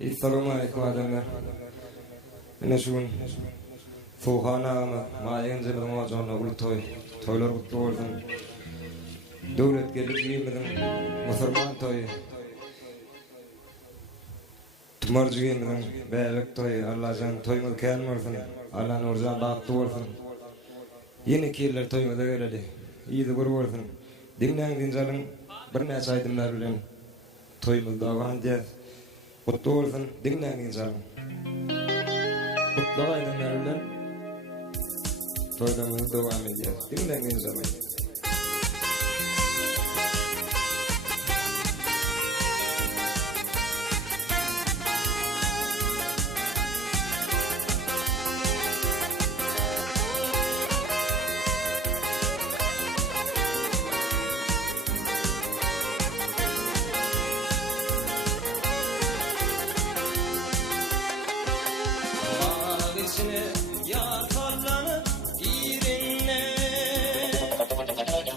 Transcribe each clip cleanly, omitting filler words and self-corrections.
Assalamu alaikum adamlar. Mene şuun Fuhan ağamı, mayen zebedin oğazağına ulu toylar kutlu olsun. Devlet gelip giymedin, Müslüman toyu. Tumarcı giymedin, beylik toyu. Allah can toyumuz kâlm olsun. Allah nurcan baktı olsun. Yeni kiyirler toyumuza göreli. İyidi grubu olsun. Dinlen dincanın bir neçe aydınlar bilen toyumuz dağılan diyez. Kutlu olsun, dinlen dincanın. Kutlu aydınlar bilen toydamızı devam edeceğiz. Dinlen dincanın. Yar parlanıp irinle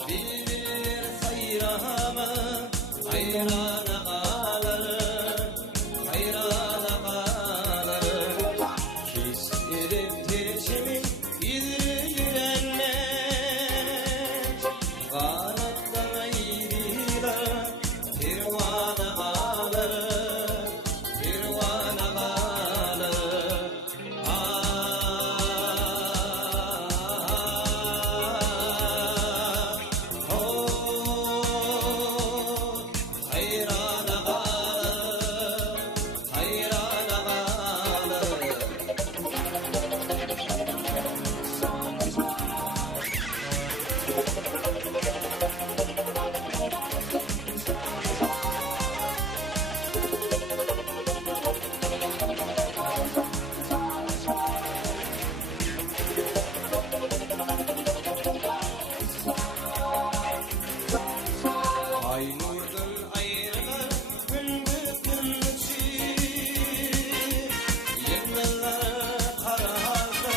bilir hayranı hayrana kalır hayrana kalır kestirip terçimin izlenler kanattan ayrılar pervana kalır pervana kalır. Aynurdan ayrılar gündüzün içi Yemler kararda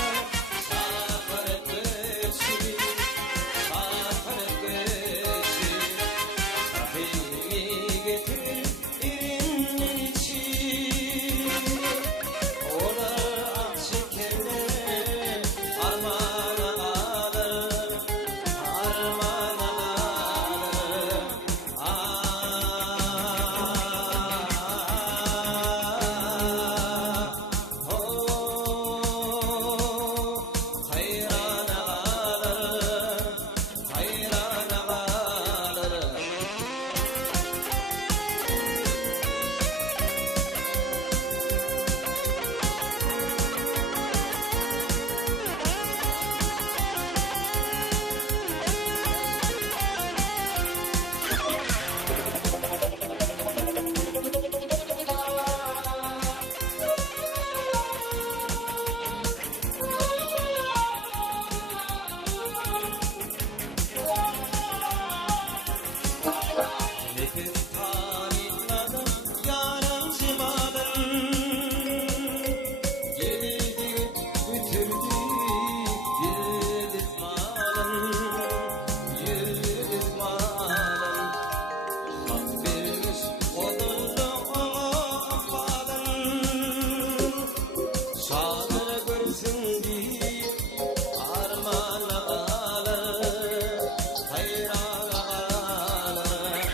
şafar geçi şafar geçi Rahimi getir irinin içi Olar ak şekerler armağana alır armağana Nefes tanımadım yarım civadım Geldi bitirdi yıldız malım yıldız malım Hak vermiş odurdu ona afadım Şadır görsün diye armağana alır hayrana alır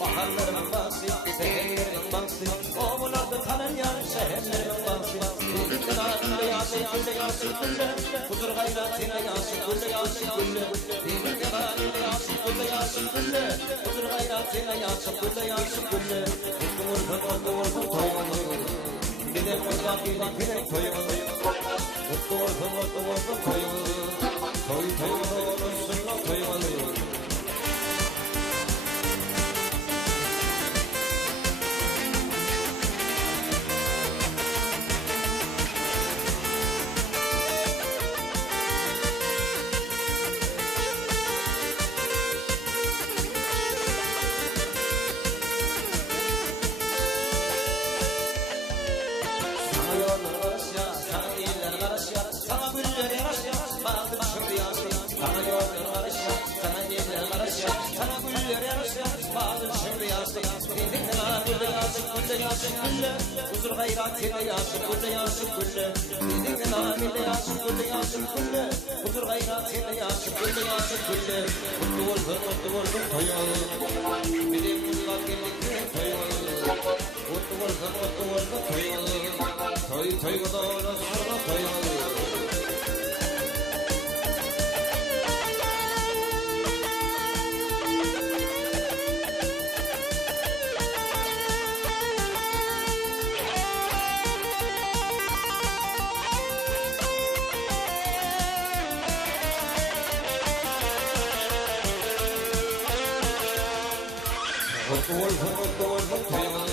Baharlarımın bası, seherlerimin bası, oğullarda tanıyan şehirlerimin bası. yaşık gülle Huzur gayretine yaşık gülle yaşık gülle Dinin kemalinde yaşık gülle yaşık gülle Huzur gayretine yaşık gülle yaşık gülle Mutlu vursun toymalı Gidem ocak gelip girek toymalı Mutlu vursun toymalı Toymalı olursun toymalı Huzur gayretine yaşık gülle yaşık gülle Dinin namine yaşık gülle yaşık gülle Huzur gayretine yaşık gülle yaşık gülle Mutlu vursun toymalı Bizim yıllar gelikli toymalı Mutlu vursun toymalı Toymalı olursun toymalı Mutlu vursun toymalı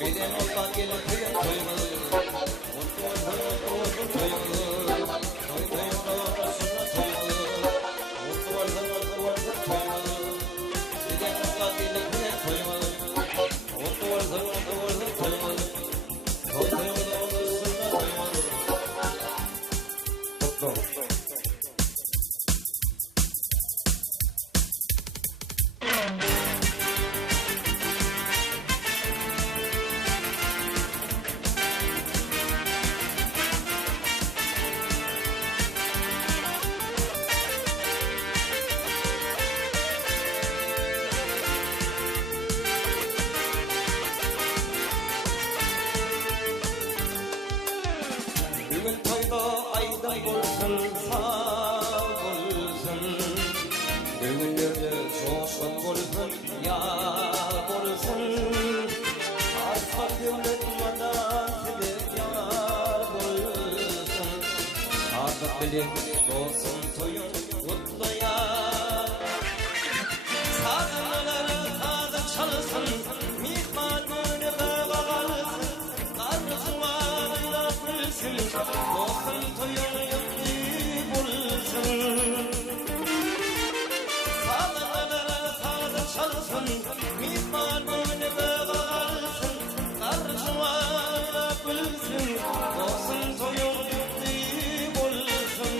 Giden oldan gelip kıyan toymalı Mutlu vursun toymalı Toymalı olursun toymalı Mutlu vursun toymalı Giden oldan gelip kıyan toymalı Mutlu vursun toymalı Toymalı olursun toymalı Mutlu Bugün toyda aydın bolsun, sağ bolsun Bugünlerde coşkun bolsun, yar bolsun Arsa gönlünmeden sebep yar bolsun Artık bilin olsun toyun, mutlu yar Sazınları sazı çalsın, mihman gönlü bağalsın Arzularıyla gülsün, olsun toyun yüklü bulsun Sazınları sazı çalsın, mihman gönlü bağalsın Arzularıyla gülsün, olsun toyun yüklü bulsun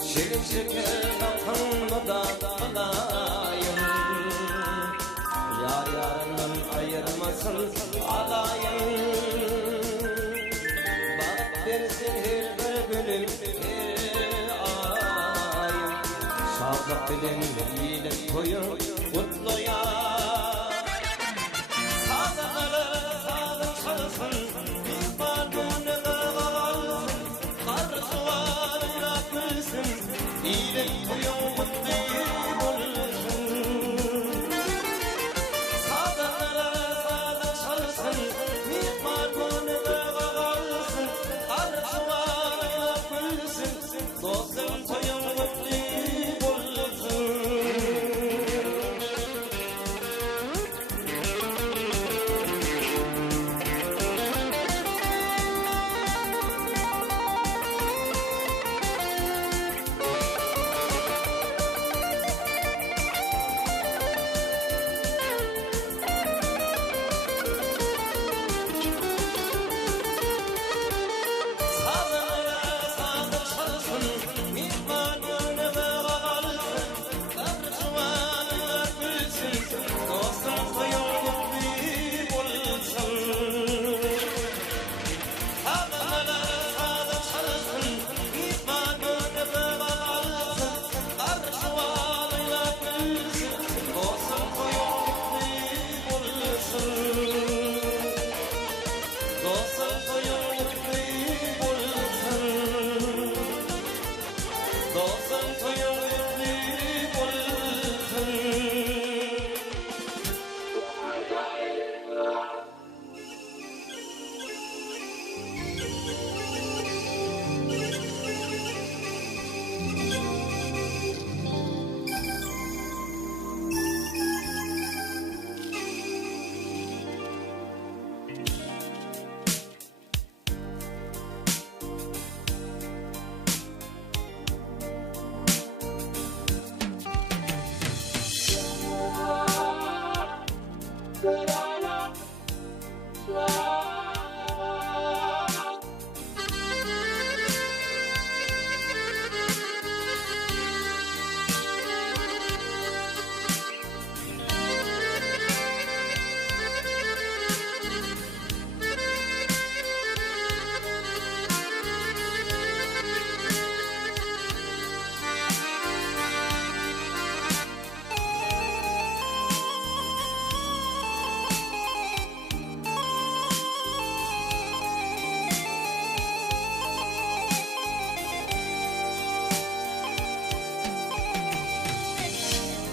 Şirin şeker kapınmadayım Yar yarından ayırmasın alayım Bak versin her bülbülüm her ayım Şadlık bilim iyilik koyun mutlu yar Sazanları sazın çalsın mihman gönlü bağalsın Arzularıyla gülsün iyilik koyun mutlu bulsun Sazanları sazın çalsın mihman gönlü bağalsın Arzularıyla gülsün dostum toyun mutlu bulsun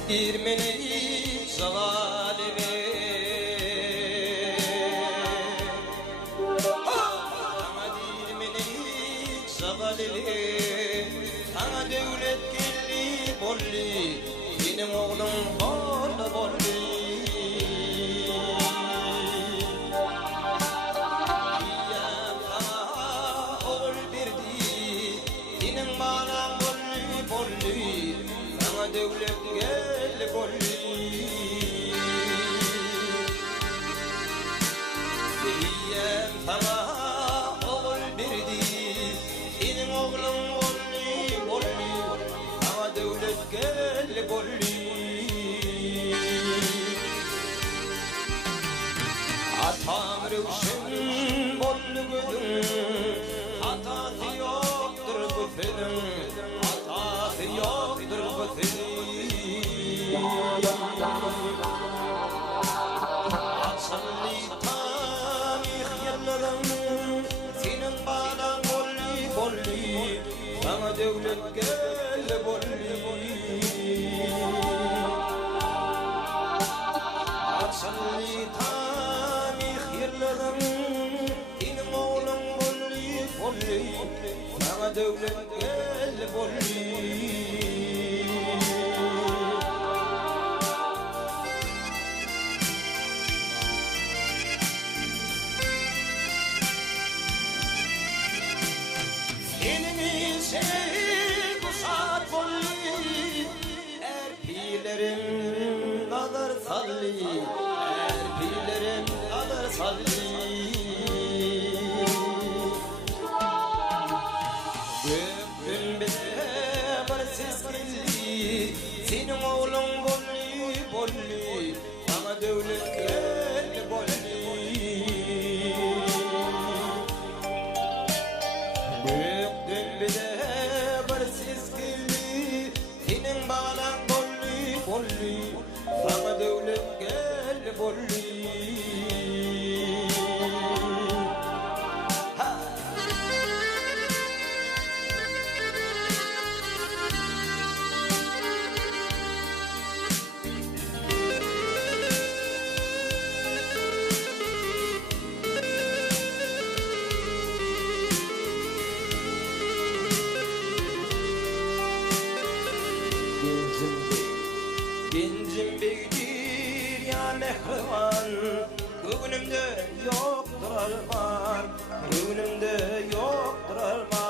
Bir meleği zavalimi Sana bir meleği zavalimi Sana devlet gelli bolli Benim oğlum bol bolli Diyem sana oğul birdi Benim bana bolli bolli Sana devlet gelli bolli Diyem sana oğul birdi Benim oğlum bolli bolli Sana devlet gelli bolli Atam rövşen bolli gözüm Atası yoktur bu film Atası yoktur bu film Atsalli tamih yerlerim Senin bana bolli bolli Sana devlet gel bolli Atsalli tamih yerlerim Senin oğlum bolli bolli Sana devlet gel bolli Enini seni kusat bolli Erpilerim nadar salli Erpilerim nadar salli Gökün bize barsiz gelli Senin oğlun bolli bolli Sana devlet gelli bolli Gökün bize barsiz gelli Senin bağlan bolli bolli Sana devlet gelli bolli Gencim beydir ya mehriban Gönlümde yoktur arman Gönlümde yoktur arman